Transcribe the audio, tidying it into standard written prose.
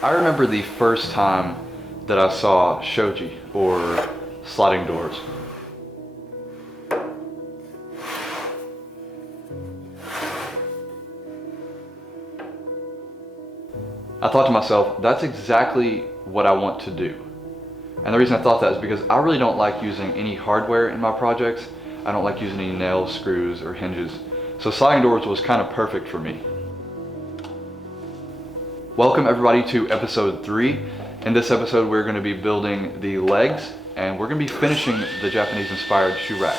I remember the first time that I saw shoji, or sliding doors. I thought to myself, that's exactly what I want to do. And the reason I thought that is because I really don't like using any hardware in my projects. I don't like using any nails, screws, or hinges. So sliding doors was kind of perfect for me. Welcome everybody to episode 3. In this episode we're going to be building the legs and we're going to be finishing the Japanese inspired shoe rack.